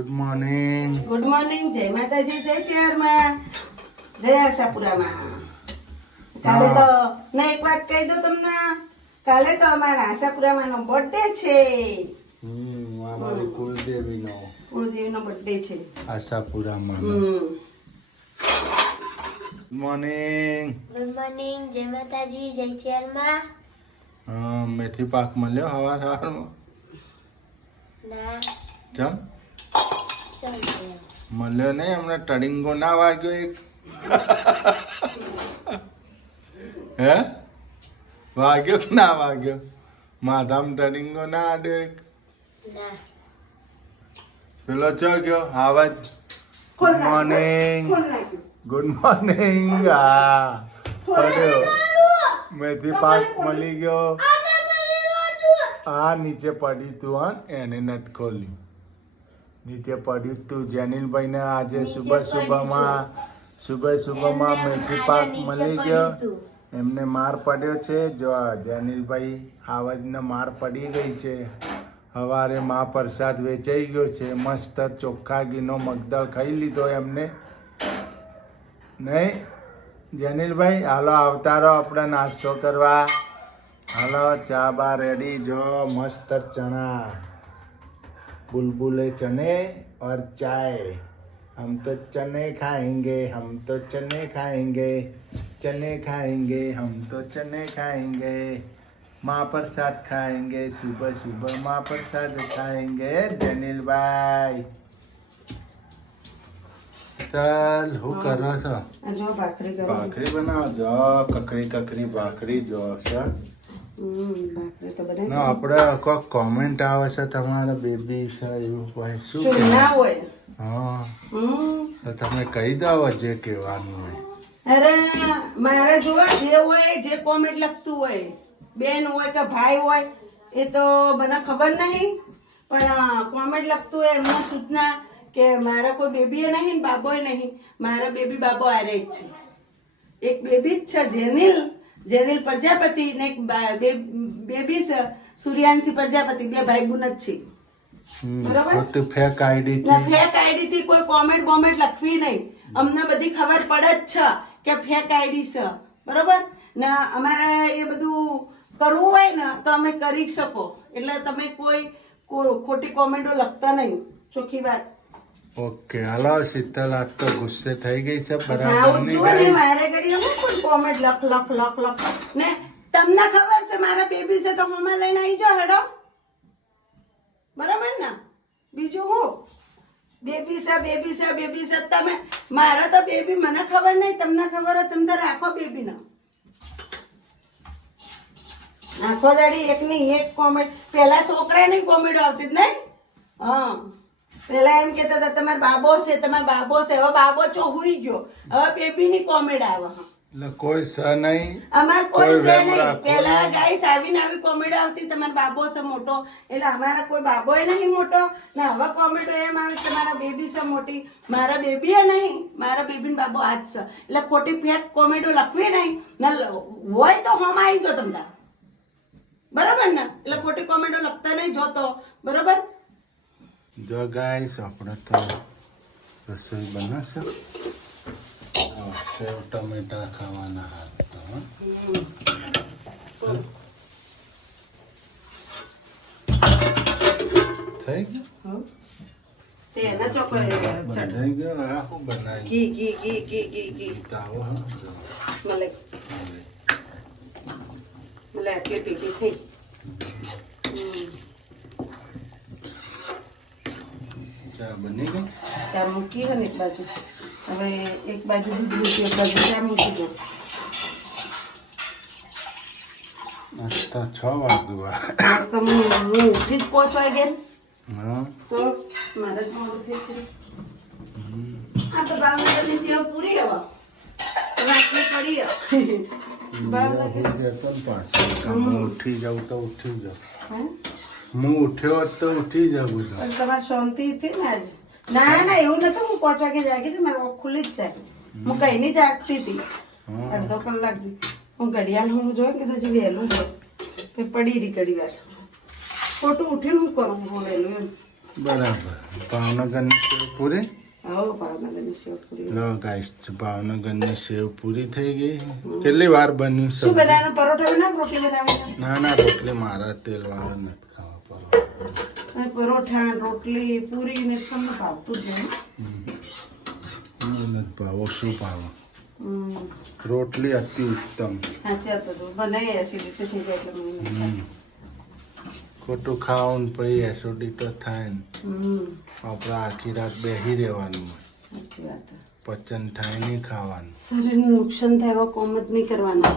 Good morning. Good morning. જય માતાજી, જય ચેરમાં, જય આશાપુરામાં. કાલે તો ના એક વાત કહી દઉં તમને, કાલે તો અમારા આશાપુરામાં નો બર્થડે છે. અમારી કુળદેવીનો બર્થડે છે આશાપુરામાં. Good morning. Good morning. જય માતાજી, જય ચેરમાં. મેથી પાક મળ્યો હવારમાં? ના જમ ચાલશે. મળ્યો નહીં. હમણાં ટડિંગો ના વાગ્યો એક? હે વાગ્યો કે ના વાગ્યો? માધામ ટડિંગો ના આડ્યો એક? ના પેલો ચો ગયો આવાજ? ખોલ ગુડ મોર્નિંગ. નાખ્યું. Good morning. હા પડ્યો. મેથી પાક મળી ગયો. આ નીચે પડ્યું તું. હા એને નથી ખોલ્યું. નીચે પડ્યું તું. જેનિલભાઈ ને આજે સુબહ સુબહમાં મેથી પાક મળી ગયો. એમને માર પડ્યો છે. જો જેનિલભાઈ આવાજને માર પડી ગઈ છે. સવારે મહાપ્રસાદ વેચાઈ ગયો છે. મસ્ત ચોખ્ખા ઘીનો મગદળ ખાઈ લીધો એમને. નહીં જેનિલભાઈ? હાલો આવતારો આપણે નાસ્તો કરવા. હાલો ચા બા રેડી. જો મસ્ત ચણા, बुलबुले चने और चाय. हम तो चने खाएंगे, हम तो चने खाएंगे, चने खाएंगे, हम तो चने खाएंगे. महाप्रसाद खाएंगे, सुबह सुबह महाप्रसाद खाएंगे. जनील भाई चल હું કરો છો? આ જો ભાખરી કરો. ભાખરી બનાવો. જો કકરી ભાખરી જો છે. ભાખરી તો બનાવી. ના આપણે કોઈ કોમેન્ટ આવે છે તમારા બેબી છે એવું હોય શું શું કે? ના હોય? હા હમ તો તમે કહી દો જે કહેવાનું હોય. અરે મારે જોવા જે હોય, જે કોમેન્ટ લખતું હોય, બેન હોય કે ભાઈ હોય, એ તો મને ખબર નહીં, પણ કોમેન્ટ લખતું હોય એમના સૂચના કે મારા કોઈ બેબી નહીં ને બાબોય નહીં, મારા બેબી બાબો આરે જ છે. એક બેબી જ છે જેનિલ પ્રજાપતિ ને એક બેબી છે સૂર્યાંશી પ્રજાપતિ. બે ભાઈ બુન જ છે. બરોબર? ખોટી ફેક આઈડી ના, ફેક આઈડી થી કોઈ કોમેન્ટ બોમેન્ટ લખવી નહીં. અમને બધી ખબર પડે જ છે કે ફેક આઈડી છે. બરોબર ને? અમારે એ બધું કરવું હોય ને તો અમે કરી શકો. એટલે તમે કોઈ ખોટી કોમેન્ટો લખતા નહીં. ચોખ્ખી વાત. ઓકે હાલો. શીતલ આજ તો ગુસ્સે થઈ ગઈ છે બરાબર આવું નહીં જુઓ ને, ગાઈ? મારે ઘડી અમે કોઈ કોમેન્ટ લખ ને તમને ખબર છે મારા બેબી છે તો હમણાં લઈને આવી જાઓ હેડો. બરાબર ને? બીજું હું બેબી છે તમે મારા તો બેબી મને ખબર નહીં, તમને ખબર હોય તમે તો રાખો બેબી ને. આખો દાડી એક ની એક કોમેન્ટ. પેલા છોકરાની કોમેન્ટ આવતી જ નહીં. હા પેલા એમ કેતા હતા તમારો બાબો છે. હવે બાબો ચો હુઈ ગયો. હવે બેબી ની કોમેન્ટ આવે. એટલે કોઈ સ નહીં. અમાર કોઈ છે વેમ નહીં. રાખો પેલા નહીં. ગાઈસ આવી કોમેન્ટ આવતી તમારો બાબો છે મોટો, એટલે અમારા કોઈ બાબો નહીં મોટો ને. હવે કોમેન્ટ એમ આવે તમારા બેબી છે મોટી. મારા બેબી એ નહીં, મારા બેબી બાબો આજ છે. એટલે ખોટી ફેક કોમેન્ટો લખવી નહીં ને. હોય તો હોમ આવી ગયો તમને. બરાબર ને? એટલે ખોટી કોમેન્ટો લખતા નહીં જોતો. બરોબર? જો ગાઈસ આપણે તો રસોઈ બનાવશે. સેવ ટમેટા ખાવાના હાથ તો થઈ ગયું. તે એના ચોકો બંધાઈ ગયો. આ શું બનાવી? ઘી તાવો હા. મળે આટલી તીખી થઈ. ચા બની ગઈ. ચા મૂકી છે ને એક બાજુ. હવે એક બાજુ દૂધ મૂકી, એક બાજુ ચા મૂકી દો. નાસ્તા 6 વાગ્યા. આજ તો હું ઉઠી જ 5 વાગે. હા તો મારે જ મોડું થઈ ગયું. આ તો ભાવનગરની સેવ પૂરી હવે રાતની પડી હવે. ભાવનગર ઉઠી જાઉં તો ઉઠી જાઉં. હે? હું ઉઠ્યો હોત તો ઉઠી જાઉં છું. પણ તમારે શાંતિ હતી ને આજ? ના એવું નતું. હું 5 વાગે જાગી હતી. મારી આંખ ખુલ્લી જ જાય. હું કઈ નહીં જાગતી હતી. અડધો કલાક હું ઘડિયાળ હું જોઈ કીધું હજી વહેલું છે. પડી રહી ઘડી વાર. ખોટું ઉઠીને હું કરું વહેલું એમ. બરાબર. ભાવનગરની સેવ પૂરી. હો ભાવનગરની સેવ પૂરી. લો ગાઈસ, ભાવનગરની સેવ પૂરી થઈ ગઈ. કેટલી વાર બન્યું? શું બનાવવાનું? પરોઠા બનાવ, રોટલી બનાવી? ના ના, રોટલી મારા તેલ વાળો નથી ખાવા પડે. પરોઠા, રોટલી, પૂરી ને તમને ભાવતું જ નહીં. નથી ભાવો. શું ભાવો? હમ. રોટલી અતિ ઉત્તમ. સાચા તો બનાવી એસિડિટી થઈ જાય એટલે મને નથી ખાતી. ખોટું ખાવું ને પછી એસિડિટી તો થાય ને. હમ. આપણે આખી રાત બેસી રહેવાનું, સાચી વાત. પચન થાય નહીં ખાવાનું. શરીરને નુકસાન થાય એવો કોમ જ નહીં કરવાનો.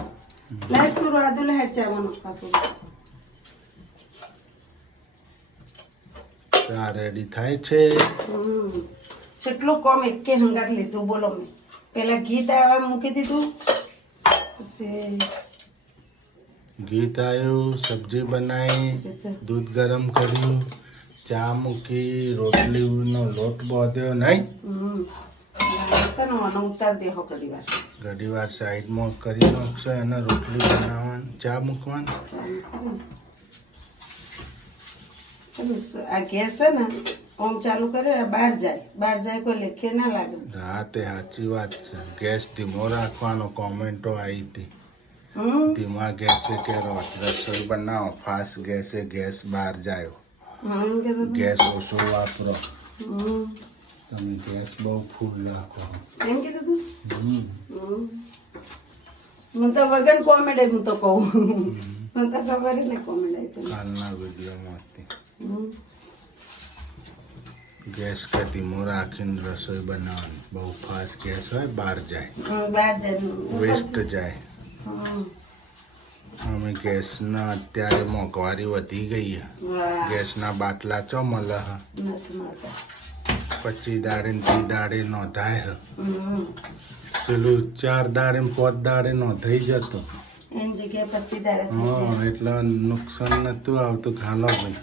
લાઈટ શું આદુ લાઈટ ચાવવાનું ખાતું. ચા રેડી થાય છે. કેટલું કોમ એકે હંગાત લીધું બોલો. મેં પેલા ગીત આવવા મૂકી દીધું, પછી ગીત આવ્યું, સબ્જી બનાવી, દૂધ ગરમ કર્યું, ચા મૂકી, રોટલીનો લોટ બાંધ્યો. નહીં ઉતાર દેહો ઘડી વાર. ઘડી વાર સાઈડમાં કરી નાખશો, એને રોટલી બનાવવાની, ચા મૂકવાની. આ ગેસ છે ને ઓમ ચાલુ કરે, બહાર જાય કોઈ લેખે ના લાગે. હા, તે સાચી વાત છે. ગેસ ધીમો રાખવાનો. કોમેન્ટો આવી હતી, ધીમા ગેસે કે રસોઈ બનાવો, ફાસ્ટ ગેસે ગેસ બહાર જાય. ગેસ ઓછો વાપરો. તમે ગેસ બહુ ફૂલ રાખો એમ કીધું તું. હું તો વગર કોમેડી હું તો કહું. મને તો ખબર ને કોમેડી કાલના વિડીયોમાંથી. ગેસ કે ધીમો રાખીને રસોઈ બનાવવાની. બહુ ફાસ્ટ ગેસ હોય બહાર જાય, વેસ્ટ જાય. અમે ગેસના અત્યારે મોંઘવારી વધી ગઈ છે. ગેસના બાટલા ચો મળે હ 25 દાડે ને 30 દાડે નોંધાય હ. પેલું 4 દાડે ને 5 દાડે નોંધાઈ જતો. એની જગ્યાએ 25 દાડે. હા, એટલે નુકસાન નતું આવતું. ખાલો ભાઈ,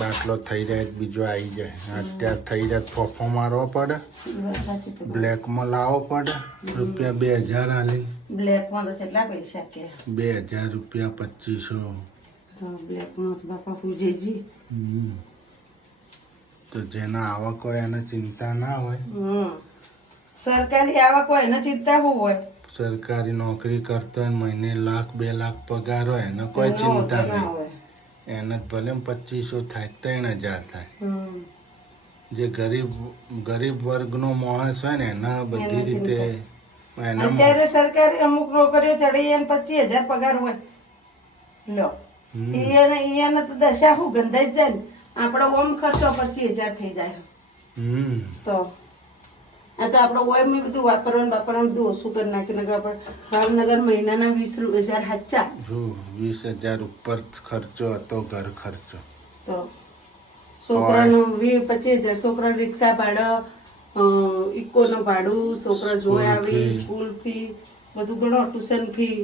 બાટલો થઈ જાય બીજો આવી જાય. અત્યારે થઈ જાય ફોફો મારવો પડે, બ્લેકમાં લાવવો પડે. રૂપિયા 2000 હાલી. બ્લેકમાં તો કેટલા પૈસા કે 2000 રૂપિયા 2500. બ્લેકમાં તો બાપા પૂજેજી. તો જેના આવક હોય એને ચિંતા ના હોય. સરકારી આવક હોય એને ચિંતા શું હોય? સરકારી નોકરી કરતો હોય, મહિને 1 લાખ 2 લાખ પગાર હોય, એને કોઈ ચિંતા નહીં. એને ભલે 2500 થાય, 3000 થાય. જે ગરીબ વર્ગનો માણસ હોય ને એના બધી રીતે. અત્યારે સરકારી અમુક નોકરીઓ ચડી એને 25,000 પગાર હોય. લો એને તો દશા શું ગંધાઈ જાય ને. આપણો ઓમ ખર્ચો 25,000 થઈ જાય. તો આ તો આપણો ઓમ બધું વાપરવાનું બધું ઓછું કરી નાખ્યું. ભાવનગર મહિનાના 20,000 હાચા. 20,000 ઉપર ખર્ચો હતો, ઘર ખર્ચો. તો છોકરાનું 25,000. છોકરા રિક્ષા ભાડું, ઇકોનું ભાડું, છોકરા જોઈ આવી, સ્કૂલ ફી બધું ગણો, ટ્યુશન ફી.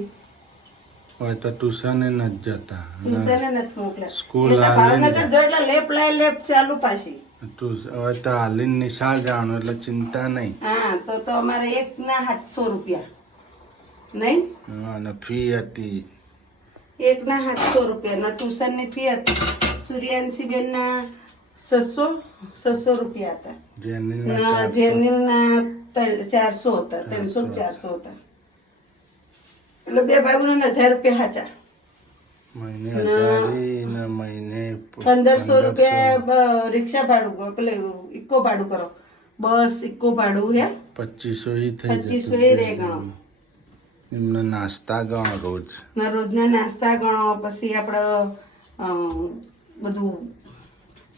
હોય તો ટ્યુશને નથી જતા, ટ્યુશને નથી મોકલ્યા. સ્કૂલ ભાવનગર જો એટલે લેપ ચાલુ પાછી. હવે તો હાલીને નિશાળ જવાનું એટલે ચિંતા નહીં. હા, તો અમારે 1ના 700 રૂપિયા નહીં. અને ફી હતી 1ના 700 રૂપિયા. ટ્યુશનની ફી હતી સૂર્યાંશી બેનના 600 રૂપિયા હતા. જેનિલના 400 હતા. 300-400 હતા. એટલે બે ભાઈઓને 1000 રૂપિયા હાચા. મહિને 1500 રૂપિયા રિક્ષા ભાડું, પેલે ઇકો ભાડું કરો, બસ ઇકો ભાડું હે 2500 એ રે ગણો. એમના નાસ્તા ગણો, રોજના નાસ્તા ગણો. પછી આપણે બધું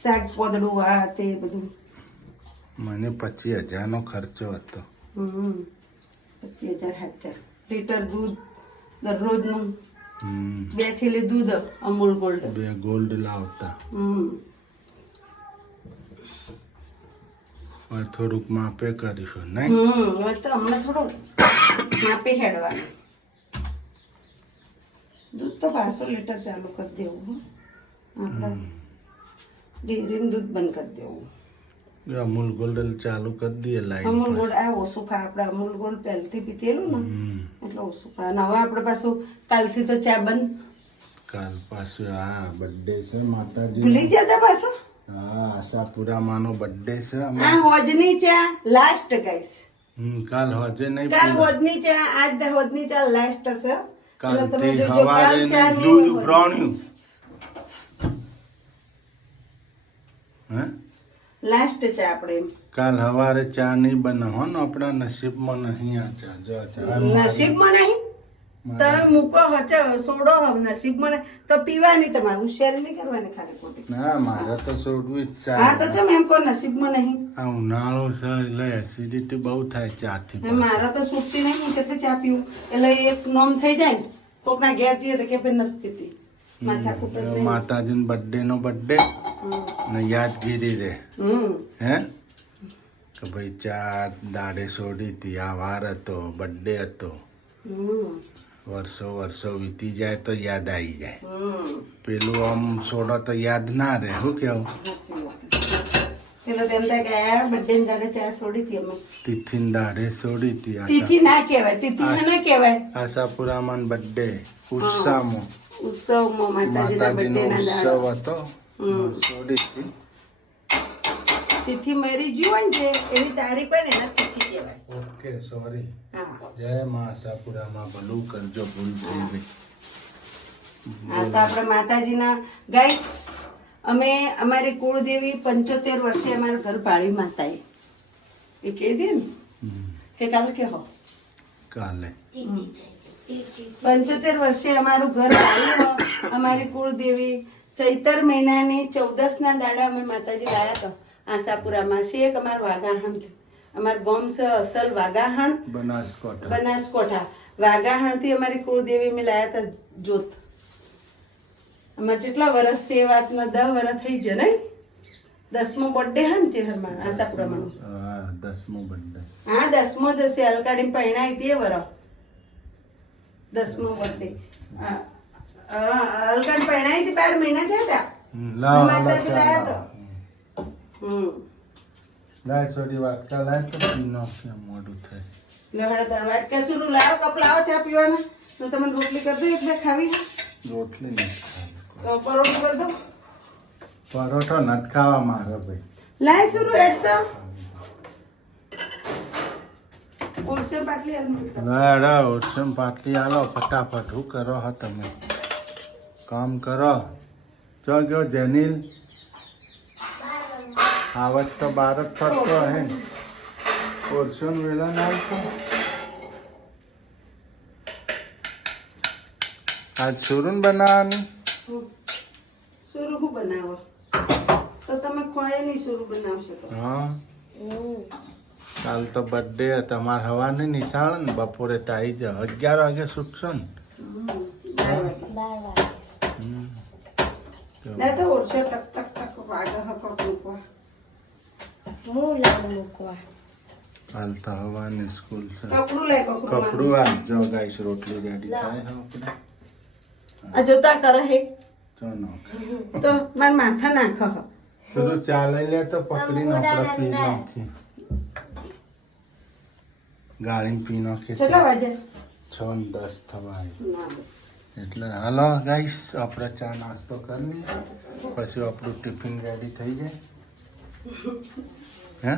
શાક પોદડું આ તે બધું. મને 25,000 નો ખર્ચો હતો. 25,000 હાચા. લીટર દૂધ દરરોજનું. 2 થેલી દૂધ અમૂલ ગોલ્ડ. 2 ગોલ્ડ લાવતા. હવે થોડુંક માપે કરીશું નહીં. હવે તો હમણાં થોડું માપે હેડવાનું. દૂધ તો 500 લીટર ચાલુ કરી દેવું. આપણે ડેરીનું દૂધ બંધ કરી દેવું. અમૂલ ગોલ્ડ ચાલુ કરી દઈએ લાઈન. અમૂલ ગોલ્ડ આ ઓછું ખા. આપણે અમૂલ ગોલ્ડ પહેલથી પીતેલું ને એટલે ઓછું ખા. અને હવે આપણે પાછું કાલથી તો ચા બંધ. કાલ પાછું બર્થડે છે માતાજી. ભૂલી ગયા હતા પાછો. હા આશાપુરામાંનો બર્થડે છે આ હોજની ચા લાસ્ટ ગાઈસ. કાલ હોજે નહીં કાલ પીવા. હોજની ચા આજ હોજની ચા લાસ્ટ હશે. એટલે તમે કાલથી જોજો હવારે કાલ ચા નહીં નહીં દૂધ હોય. ઉભરાણ્યું. હે લાસ્ટ ચા આપણે એમ. કાલ હવારે ચા નહીં બને હો ને આપણા નસીબમાં નહીં આ ચા. જો આ ચા નસીબમાં નહીં તમે મૂકો હચે સોડો હવ નસીબમાં નહીં તો પીવાની તમારે હોશિયારી નહીં કરવાની ખાલી ખોટી. ના મારે તો છોડવી જ હા તો ચા. ચમ એમ કહો નસીબમાં નહીં. આ ઉનાળો છે એટલે એસિડિટી બહુ થાય ચાથી. મારા તો છૂટતી નહીં હું કેટલી ચા પીવું એટલે એક નોમ થઈ જાય ને કોકના ઘેર જઈએ તો કે ભાઈ નથી પીતી માથા કૂટ જ નહીં. માતાજીનો બર્થડે નો બર્થડે ને યાદગીરી રે હે કે ભાઈ ચા દાડે છોડી હતી આ વાર હતો બર્થડે હતો. વર્ષો વર્ષો વીતી જાય તો યાદ આવી જાય. પેલું આમ છોડો તો યાદ ના રહે. શું કેવું? પેલો તેમ થાય કે આ બર્થડે ને દાડે ચા છોડી હતી અમે. તિથિન દાડે છોડી હતી. તિથિ ના કહેવાય તિથિ ના કહેવાય. આશાપુરામાં બર્થડે ઉત્સાહમાં ઉત્સવમાં માતાજીના માતાજીનો બર્થડે ના ઉત્સવ દાડે હતો છોડી હતી. તિથિ મરી ગયું હોય ને જે એની તારીખ હોય ને એના તિથિ કહેવાય. Okay sorry. હા જય માં આશાપુરામાં ભલું કરજો ભૂલ થઈ ગઈ. હા તો આપણે માતાજીના ગાઈસ અમે અમારી કુળદેવી 75 વર્ષે અમારું ઘર પાળી માતાએ એ કહી દે ને કે કાલે કે હો કાલે 75 વર્ષે અમારું ઘર પાળ્યું હો. અમારી કુળદેવી ચૈતર મહિનાની 14 ના દાડા અમે માતાજી લાયા હતા આશાપુરામાં શેખ અમાર વાગાહણ અમાર ગોમ છે અસલ વાગાહણ બનાસકોઠા વાગાહણ થી અમારી કુળદેવી અમે લાયા હતા જોત. અમારે જેટલા વર્ષ થી એ વાતમાં 10 વર્ષ થઈ જાય નહીં 10મો બર્થડે હે ને ચેહરમાં આશાપુરામાં. હા 10મો બર્થડે. હા 10મો જશે અલકાડી પરણાઈ તે વરસ 10મો બર્થડે. અલકાડી પરણાઈ થી 12 મહિના થયા હતા માતાજી લાયા હતા. લાય થોડી વાટકા લાય તો પીનો કે મોડું થાય. લહડા ત્રણ વાટકા સુરું લાવો કપ લાવો ચા પીવાના તો તમને રોટલી કરી દો એટલે ખાવી રોટલી નહીં તો પરોઠું કરી દો. પરોઠો નથી ખાવા મારો ભાઈ. લાય સુરું એડ તો ઓળશે પાટલી આલુ લાડા ઓછમ પાટલી આલો ફટાફટ. શું કરો હો તમે? કામ કરો. જો જો જેનિલ આવત તો બાર જ ફરતો હે ને. ઓરસો વેલા ના આવતો. આજ સુરુન બનાવવાની. સુરું હું બનાવો તો તમે ખોય નહીં સુરું બનાવશો તો. હા કાલ તો બર્થડે તમારે હવાની નિશાળ ને બપોરે તો આવી જાઓ 11 વાગે છૂટશો ને. 12 ના તો ઓળશે ટક ટક ટક વાગે હકડો મૂકવા. હું લાડુ મૂકવા કાલ તો હવાની સ્કૂલ છે. કપડું લે કપડું કપડું આપજો ગાઈસ. રોટલી રેડી થાય હવે આપણે. આ જોતા કરે હે ચો નાખ. તો માર માથા નાખો હો. બધું ચાલે લે તો પકડી આપણે પી નાખી. ગાળી પી નાખી. કેટલા વાગે 6 ને 10 થવા આવ્યું. ના એટલે હાલો ગાઈસ આપણે ચા નાસ્તો કરી લઈએ પછી આપણું ટિફિન રેડી થઈ જાય. હે